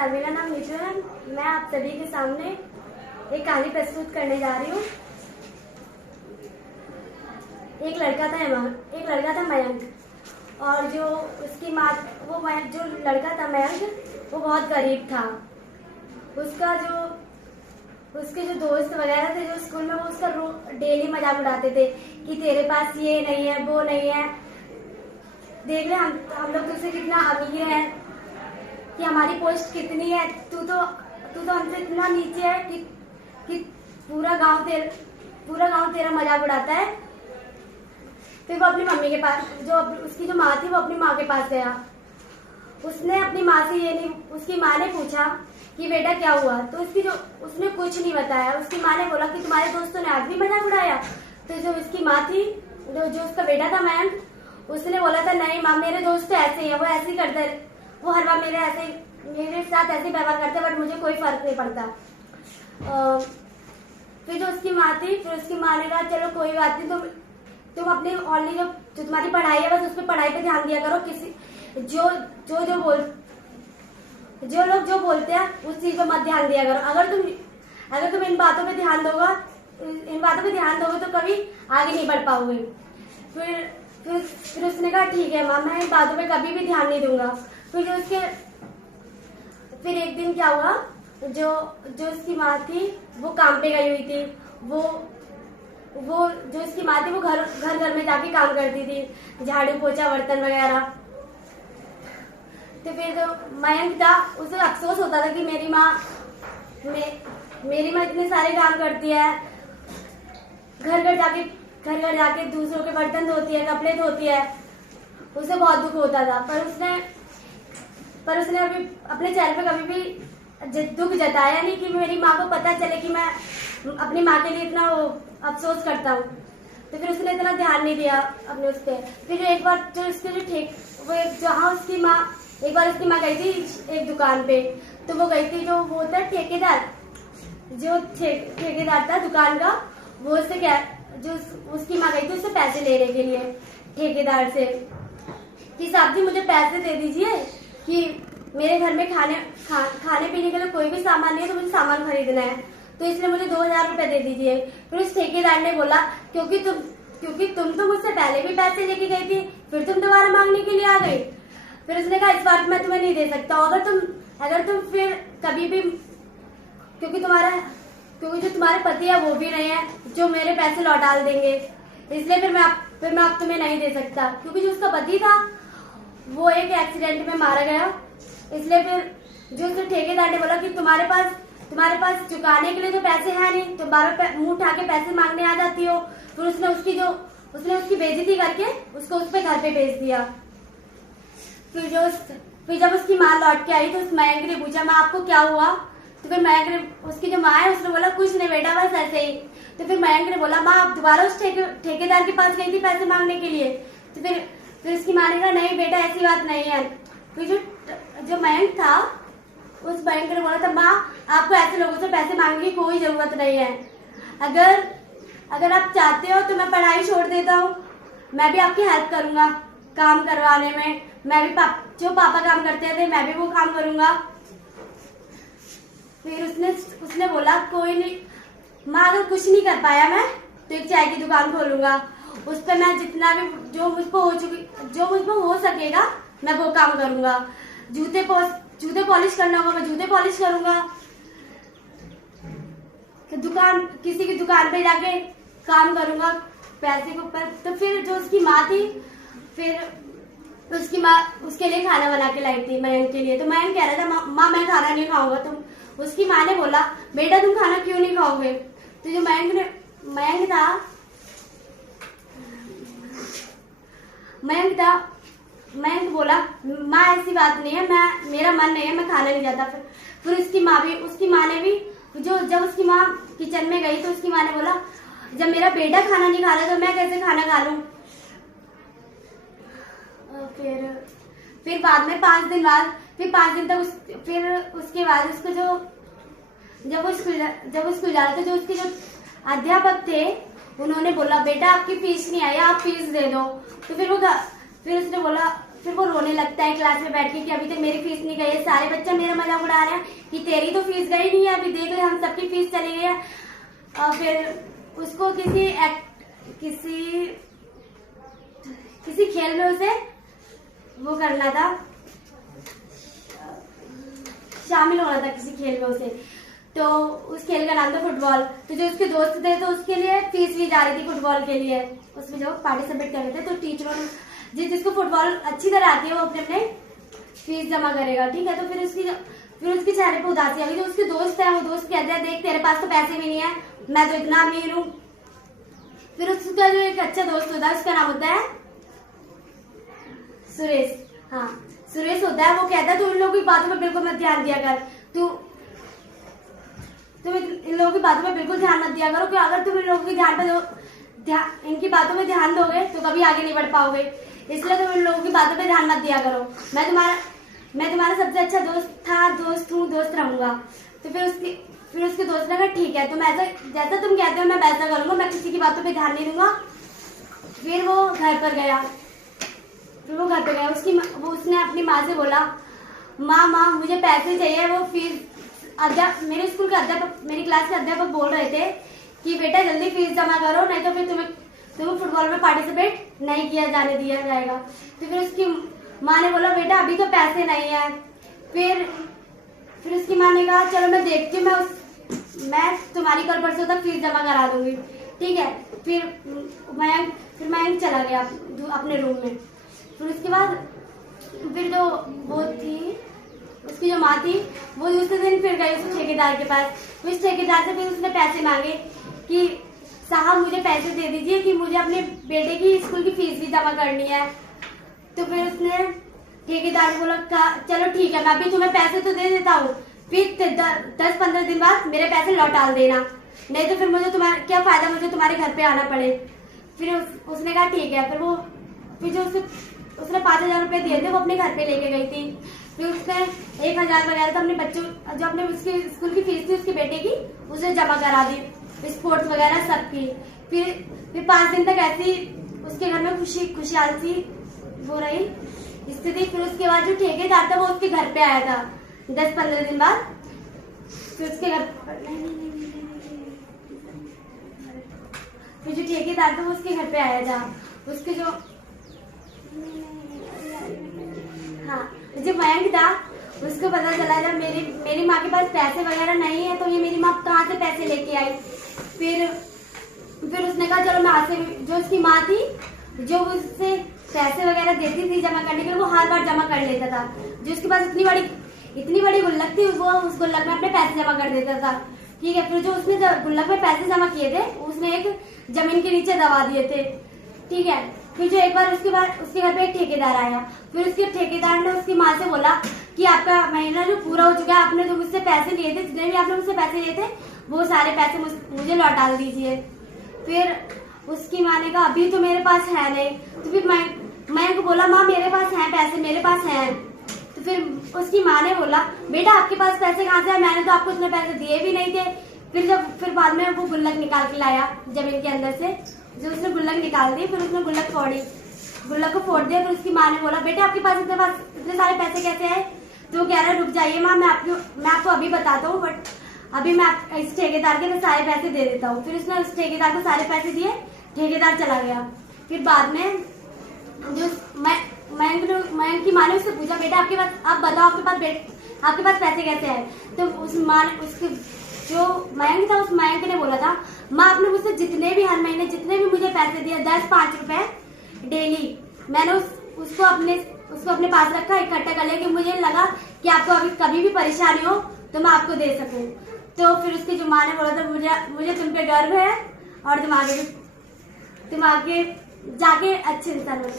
नमस्कार, मेरा नाम नीतू है। मैं आप सभी के सामने एक कहानी प्रस्तुत करने जा रही हूँ। एक लड़का था मयंक, और जो उसकी माँ, जो लड़का था मयंक, वो बहुत गरीब था। उसके जो दोस्त वगैरह थे जो स्कूल में, वो उसका डेली मजाक उड़ाते थे कि तेरे पास ये नहीं है, वो नहीं है, देख ले हम लोग तुझसे कितना अमीर है, कि हमारी पोस्ट कितनी है, तू तो हमसे इतना नीचे है कि पूरा गांव तेरा मजाक उड़ाता है। फिर वो अपनी मम्मी के पास, उसकी जो माँ थी, वो अपनी माँ के पास गया। उसने अपनी माँ से उसकी माँ ने पूछा कि बेटा क्या हुआ, तो उसने कुछ नहीं बताया। उसकी माँ ने बोला कि तुम्हारे दोस्तों ने आज भी मजाक उड़ाया। तो जो उसकी माँ थी, जो उसका बेटा था मयंक, उसने बोला था नहीं माँ, मेरे दोस्त तो ऐसे ही है, वो ऐसे ही करते, वो हर बार मेरे साथ ऐसे व्यवहार करते, बट मुझे कोई फर्क नहीं पड़ता। फिर जो उसकी माँ थी, फिर उसकी माँ ने कहा चलो कोई बात नहीं, तुम अपनी ऑनली जो तुम्हारी पढ़ाई है, बस उस पर पढ़ाई पे ध्यान दिया करो। किसी जो लोग जो बोलते हैं उस चीज पर मत ध्यान दिया करो। अगर तुम इन बातों पे ध्यान दोगे तो कभी आगे नहीं बढ़ पाओगे। फिर उसने कहा ठीक है माँ, मैं इन बातों पे कभी भी ध्यान नहीं दूंगा। फिर एक दिन क्या हुआ, जो उसकी माँ थी वो काम पे गई हुई थी। वो जो उसकी माँ थी वो घर में जाके काम करती थी, झाड़ू पोछा बर्तन वगैरह। तो फिर जो मयंक था, उसे अफसोस होता था कि मेरी माँ इतने सारे काम करती है, घर जाके दूसरों के बर्तन धोती है, कपड़े धोती है। उसे बहुत दुख होता था, पर उसने अभी अपने चेहरे पे कभी भी दुख जताया नहीं कि मेरी माँ को पता चले कि मैं अपनी माँ के लिए इतना अफसोस करता हूँ। तो फिर उसने इतना ध्यान नहीं दिया अपने उस पर। फिर एक बार जहाँ उसकी माँ गई थी एक दुकान पे, तो वो गई थी, जो वो था ठेकेदार, जो ठेकेदार था दुकान का, वो उससे क्या, जो उसकी माँ गई थी उससे पैसे लेने के लिए ठेकेदार से, कि साहब जी मुझे पैसे दे दीजिए कि मेरे घर में खाने पीने के लिए कोई भी सामान नहीं है, तो मुझे सामान खरीदना है, तो इसलिए मुझे 2000 रुपए दे दीजिए। फिर उस ठेकेदार ने बोला क्योंकि तुम तो मुझसे पहले भी पैसे लेके गई थी, फिर तुम दोबारा मांगने के लिए आ गई। फिर उसने कहा इस बार मैं तुम्हें नहीं दे सकता, अगर तुम फिर कभी भी, क्योंकि जो तुम्हारे पति है वो भी नहीं है जो मेरे पैसे लौटा देंगे, इसलिए फिर मैं अब तुम्हें नहीं दे सकता। क्योंकि जो उसका पति था वो एक एक्सीडेंट में मारा गया, इसलिए फिर जो उसने ठेकेदार ने बोला कि तुम्हारे पास चुकाने के लिए तो पैसे है नहीं, तुम बार मुंह उठा के पैसे मांगने आ जाती हो। फिर उसने उसकी बेइज्जती करके उसको उस पे घर पे भेज दिया। फिर जब उसकी माँ लौट के आई तो उस मयंक ने पूछा माँ आपको क्या हुआ, तो फिर मयंक ने, उसकी जो माँ है, उसने बोला कुछ नहीं बेटा, बस ऐसे ही। तो फिर मयंक ने बोला माँ आप दोबारा उस ठेकेदार के पास गई थी पैसे मांगने के लिए। तो फिर उसकी माँ ने कहा नहीं बेटा ऐसी बात नहीं है। फिर जो मयंक था, उस मयंक ने बोला था माँ आपको ऐसे लोगों से पैसे मांगने की कोई जरूरत नहीं है, अगर आप चाहते हो तो मैं पढ़ाई छोड़ देता हूँ, मैं भी आपकी हेल्प करूंगा काम करवाने में, मैं भी जो पापा काम करते थे मैं भी वो काम करूंगा। फिर उसने बोला कोई नहीं माँ, अगर कुछ नहीं कर पाया मैं तो एक चाय की दुकान खोलूंगा, उस पर मैं जितना भी जो मुझको हो सकेगा मैं वो काम करूंगा। जूते पॉलिश करना होगा मैं जूते पॉलिश करूंगा, किसी की दुकान पे जाके काम करूंगा पैसे के ऊपर। तो फिर जो उसकी माँ थी, फिर उसकी माँ उसके लिए खाना बना के लाई थी मयंक के लिए। तो मयंक कह रहा था माँ मैं खाना नहीं खाऊंगा। उसकी माँ ने बोला बेटा तुम खाना क्यों नहीं खाओगे। तो जो मयंक बोला माँ ऐसी बात नहीं है, मेरा मन नहीं है, मैं खाना नहीं जाता। फिर उसकी माँ ने भी जब उसकी माँ किचन में गई तो उसकी माँ ने बोला जब मेरा बेटा खाना नहीं खा रहा तो मैं कैसे खाना खा लूं। फिर बाद में 5 दिन तक फिर उसके बाद उसको जब वो स्कूल जा रहा था, जो उसके जो अध्यापक थे उन्होंने बोला बेटा आपकी फीस नहीं आई, आप फीस दे दो। तो फिर उसने बोला फिर वो रोने लगता है क्लास में बैठ के कि अभी तक मेरी फीस नहीं गई है। सारे बच्चे मेरा मजाक उड़ा रहे हैं कि तेरी तो फीस गई नहीं है, अभी देख ले हम सबकी फीस चली गई है। फिर उसको किसी खेल में उसे वो करना था, शामिल होना था किसी खेल में उसे। तो उस खेल का नाम था फुटबॉल। तो जो उसके दोस्त थे तो उसके लिए फीस भी जा रही थी फुटबॉल के लिए, उसमें जो पार्टिसिपेट कर रहे थे। तो टीचरों ने जिसको फुटबॉल अच्छी तरह आती है वो अपने अपने फीस जमा करेगा, ठीक है। तो फिर उसके चेहरे पे उदासी आ गई। जो उसके दोस्त है वो दोस्त कहते हैं देख तेरे पास तो पैसे भी नहीं है, मैं तो इतना अमीर हूँ। फिर उसका जो एक अच्छा दोस्त होता है उसका नाम होता है सुरेश। हाँ, सुरेश होता है। वो कहता है तू इन लोगों की बातों में बिल्कुल मत ध्यान दिया कर, तुम इन लोगों की बातों में बिल्कुल ध्यान मत दिया करो, कि अगर तुम इन लोगों की इनकी बातों में ध्यान दोगे तो कभी आगे नहीं बढ़ पाओगे, इसलिए तुम इन लोगों की बातों पे ध्यान मत दिया करो। मैं तुम्हारा सबसे अच्छा दोस्त हूँ, दोस्त रहूंगा। तो फिर उसके दोस्त ने कहा ठीक है, तुम ऐसा जैसा तुम कहते हो मैं वैसा करूंगा, मैं किसी की बातों पे ध्यान नहीं दूंगा। फिर वो घर पर गया। उसने अपनी माँ से बोला, माँ मुझे पैसे चाहिए, वो फीस मेरे स्कूल के अध्यापक, मेरी क्लास के अध्यापक बोल रहे थे कि बेटा जल्दी फीस जमा करो, नहीं तो फिर तुम्हें फुटबॉल में पार्टिसिपेट नहीं किया जाने दिया जाएगा। तो फिर उसकी माँ ने बोला बेटा अभी तो पैसे नहीं है। फिर उसकी माँ ने कहा चलो मैं देखती हूँ, मैं तुम्हारी कल परसों तक फीस जमा करा दूंगी, ठीक है। फिर मयंक चला गया अपने रूम में। फिर उसके बाद फिर जो वो थी उसकी जो माँ थी वो दूसरे दिन फिर गई उस ठेकेदार के पास। उस ठेकेदार से फिर उसने पैसे मांगे कि साहब मुझे पैसे दे दीजिए कि मुझे अपने बेटे की स्कूल की फीस भी जमा करनी है। तो फिर उसने ठेकेदार बोला चलो ठीक है, मैं अभी तुम्हें पैसे तो दे देता हूँ, फिर 10-15 दिन बाद मेरे पैसे लौटा देना, नहीं तो फिर मुझे क्या फायदा मुझे तुम्हारे घर पे आना पड़े। फिर उसने कहा ठीक है। फिर जो उसने 5,000 रुपए दिए थे वो अपने घर पे लेके गई थी। फिर उसने 1,000 वगैरह तो अपने बच्चों जो अपने उसकी स्कूल की फीस थी उसके बेटे की उसे जमा करा दी, स्पोर्ट्स वगैरह सब की। फिर 5 दिन तक ऐसी उसके घर में खुशहाल सी वो रही स्थिति। फिर उसके बाद जो ठेकेदार था वो उसके घर पे आया था 10-15 दिन बाद। फिर उसके घर फिर जो ठेकेदार था वो उसके घर पे आया था। उसके जो मयंक था उसको पता चला जब मेरी माँ के पास पैसे वगैरह नहीं है तो ये मेरी माँ कहाँ से पैसे लेके आई। फिर उसने कहा चलो मैं आज से, जो उसकी माँ थी जो उससे पैसे वगैरह देती थी जमा करने के लिए वो हर बार जमा कर लेता था। जो उसके पास इतनी बड़ी गुल्लक थी वो उस गुल्लक में अपने पैसे जमा कर देता था, ठीक है। फिर जो उसने गुल्लक में पैसे जमा किए थे उसने एक जमीन के नीचे दबा दिए थे, ठीक है। फिर जो एक बार उसके घर पे एक ठेकेदार आया। फिर उसके ठेकेदार ने उसकी माँ से बोला कि आपका महीना जो पूरा हो चुका है, आपने जो मुझसे पैसे लिए थे, जितने भी आपने मुझसे पैसे लिए थे वो सारे पैसे मुझे लौटा दीजिए। फिर उसकी माँ ने कहा अभी तो मेरे पास है नहीं। तो फिर मैं को बोला माँ मेरे पास हैं पैसे, मेरे पास हैं। तो फिर उसकी माँ ने बोला बेटा आपके पास पैसे कहाँ से है, मैंने तो आपको इतने पैसे दिए भी नहीं थे। फिर बाद में वो गुल्लक निकाल के लाया जमीन के अंदर से, जो उसने गुल्लक निकाल दी। फिर उसने गुल्लक को फोड़ दिया। फिर उसकी माँ ने बोला बेटा आपके पास इतने सारे पैसे कैसे आए। तो वो कह रहा रुक जाइए माँ, मैं आपको अभी बताता हूँ, बट अभी मैं इस ठेकेदार के सारे पैसे दे देता हूँ। फिर उसने उस ठेकेदार को सारे पैसे दिए, ठेकेदार चला गया। फिर बाद में जो मयंक की माँ ने उससे पूछा बेटा आपके पास, आप बताओ आपके पास पैसे कैसे आए। तो उस माँ ने उसके जो मयंक था उस मयंक ने बोला था माँ आपने मुझसे जितने भी हर महीने जितने भी मुझे पैसे दिए 10-5 रुपए डेली, मैंने उसको अपने पास रखा इकट्ठा कर लिया कि मुझे लगा कि आपको अभी कभी भी परेशानी हो तो मैं आपको दे सकूं। तो फिर उसकी जो माँ ने बोला था मुझे तुम पे गर्व है और तुम आगे जाके अच्छे इंसान बनो।